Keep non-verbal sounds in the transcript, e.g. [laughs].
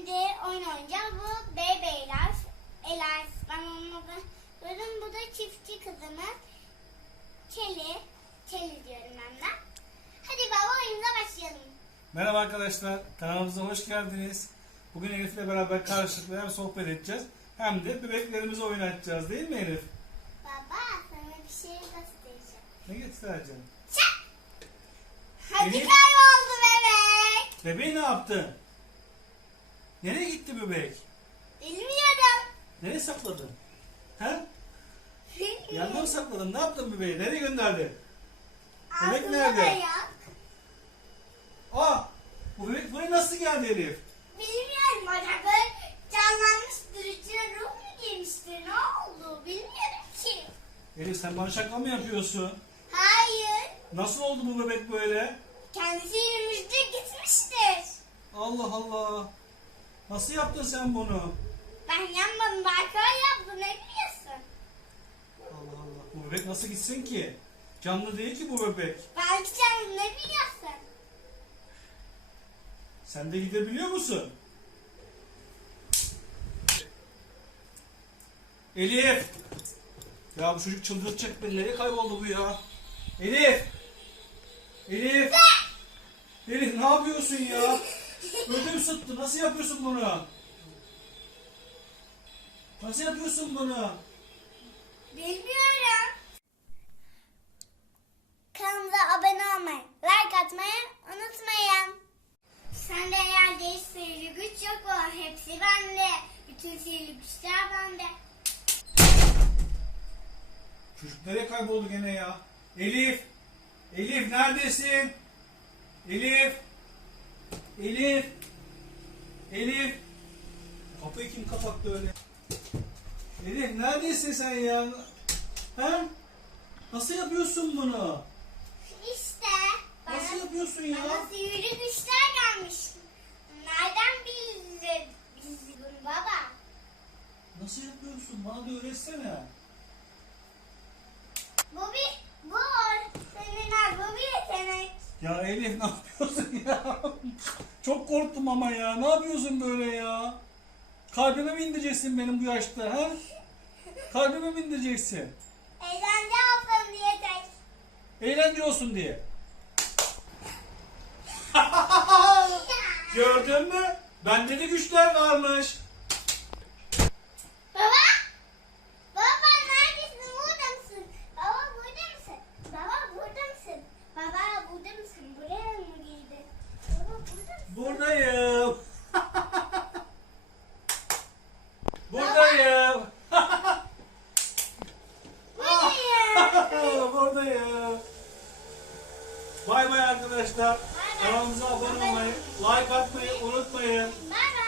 Şimdi oyun oynayacağız. Bu bebeyler. Elas. Ben adını duydum. Bu da çiftçi kızımız. Kelly. Kelly diyorum ben de. Hadi baba oyunumuza başlayalım. Merhaba arkadaşlar, kanalımıza hoş geldiniz. Bugün Elif'le beraber karşılıklı hem sohbet edeceğiz hem de bebeklerimizi oynatacağız değil mi Elif? Baba sana bir şey göstereceğim. Ne getireceğim? Çak! Hadi Elif. kayboldu bebek. Bebeği ne yaptın? Nereye gitti bebek? Bilmiyorum. Nereye sakladın? He? Yanına mı sakladın? Ne yaptın bebeği? Nereye gönderdin? Bebek Aslında nerede? yok. Aa! Bu bebek buraya nasıl geldi Elif? Bilmiyorum acaba canlanmıştır. İçine ruh mu girmiştir? Ne oldu? Bilmiyorum ki. Elif sen bana şaka mı yapıyorsun? Hayır. Nasıl oldu bu bebek böyle? Kendisi yürümüştür gitmiştir. Allah Allah! Nasıl yaptın sen bunu? Ben yanmadım. Barkay yaptı. Ne biliyorsun? Allah Allah. Bu bebek nasıl gitsin ki? Canlı değil ki bu bebek. Belki sen ne biliyorsun? Sen de gidebiliyor musun? Elif! Ya bu çocuk çıldırtacak beni. Nereye kayboldu bu ya? Elif! Elif! Elif ne yapıyorsun ya? Ödüm sıktı. Nasıl yapıyorsun bunu? Nasıl yapıyorsun bunu? Bilmiyorum. Kanalımıza abone olmayı, like atmayı unutmayın. Sende eğer değil sihirli güç yok o. Hepsi bende. Bütün sihirli güçler bende. Çocuk nereye kayboldu gene ya? Elif! Elif neredesin? Elif! Elif! Elif! Kapıyı kim kapattı öyle? Elif neredesin sen ya? Ha? Nasıl yapıyorsun bunu? İşte Nasıl bana, yapıyorsun ya? bana sihirli güçler gelmiş. Nereden bildin baba? Nasıl yapıyorsun? Bana da öğretsene. Bu bir, bu senin ha, bu bir yetenek. Ya Elif ne yapıyorsun ya? Çok korktum ama ya. Ne yapıyorsun böyle ya? Kalbime mi indireceksin benim bu yaşta ha? Kalbime mi indireceksin? Eğlence olsun diye tek. Eğlence olsun diye. [laughs] Gördün mü? Bende de güçler varmış. Bay bay arkadaşlar. bay. Kanalımıza abone olmayı, like atmayı unutmayın. Bye